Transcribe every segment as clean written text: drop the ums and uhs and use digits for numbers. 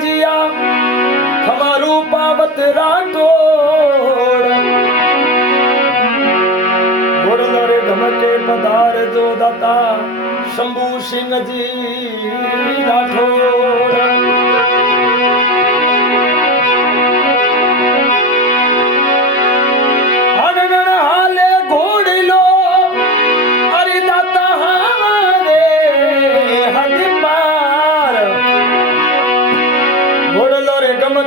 બાજીયા ખમારું પાવત રાઠોડ ઘોડલો રે ગમકે પધાર જો દાતા શંભુ સિંહજી રાઠોડ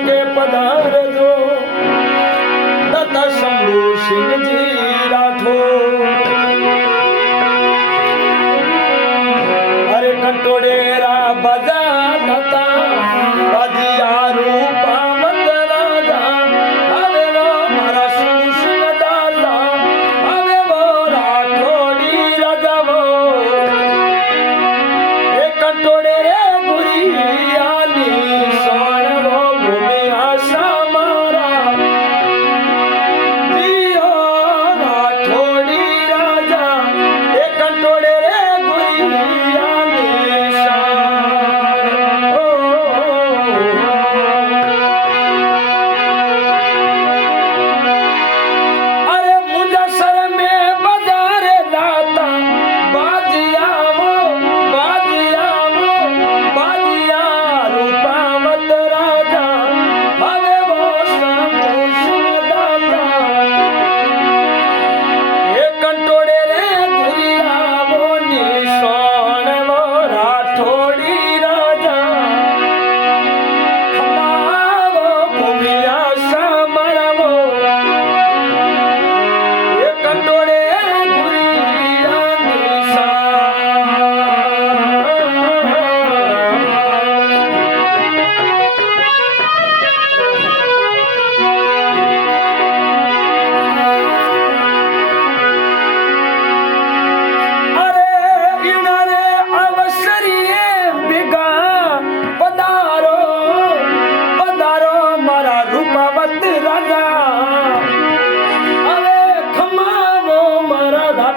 के पधार जो दाता शंभु सिंहजी राठौर अरे कटोडेरा बजा दाता बाजिया रूपा मत राजा अरे वो मारा शंभु सिंह दाता अरे वो राठौड़ी राजा वो ए कटोडे रे गुरियानी सोन वो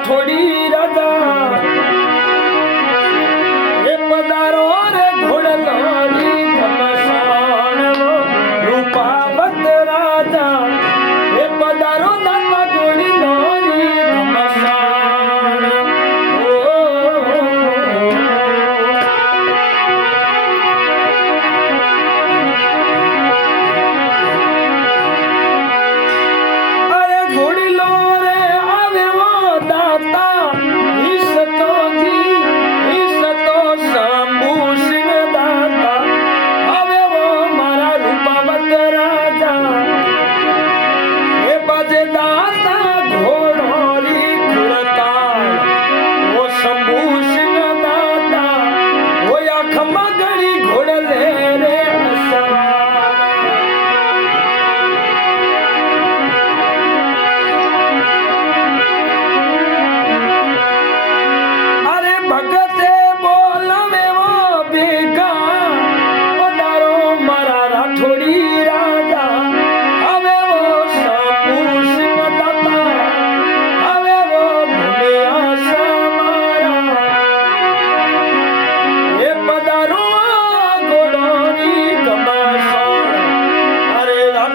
थोड़ी राजा ये पधारो रे घोड़लोरी घमसान वो रूपावत राजा ये पधारो दाता घोड़ी लोरी घमसान अरे घोड़ी लो रे आवे वो दाता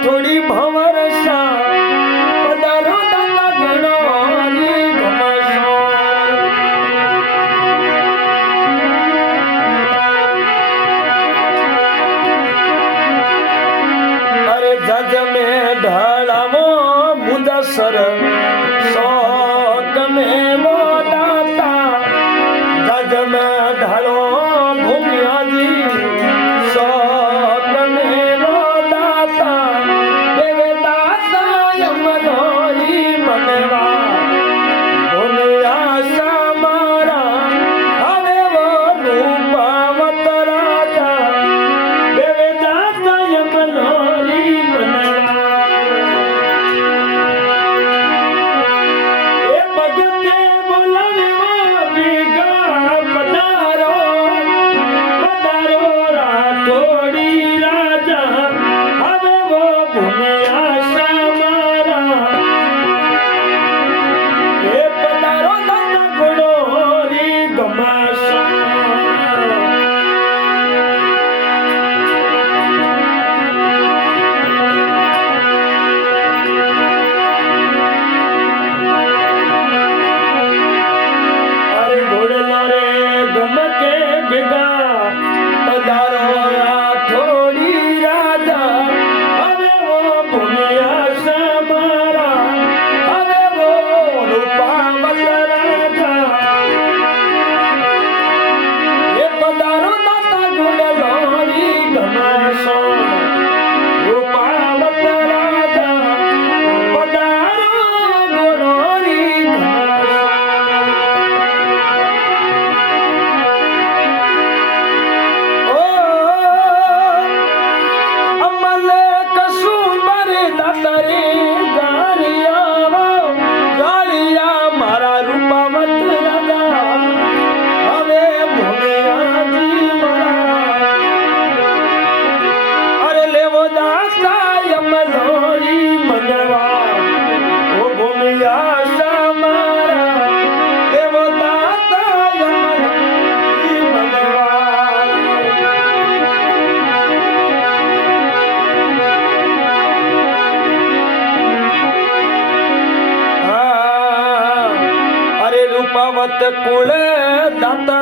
थोड़ी भंवरसा पधारो दाता घोड़ोरी घमसान अरे जज में ढालावो मुदसर शौक में वो दाता जज में ढालो भूमिया जी शौक में वो दाता રૂપાવત રાજા પધારો ગોળોરી ઓ અમલે કશું મારે દાતારી ગારિયા ગારિયા મારા રૂપાવત રાજા હવે ભૂમિયાજી મારા અરે લેવો દાસ્તા મલોરી મનવા ઓ ભૂમિયા મારા લેવો દાસ્તા મલોરી મનવા અરે રૂપાવત કુળ દાતા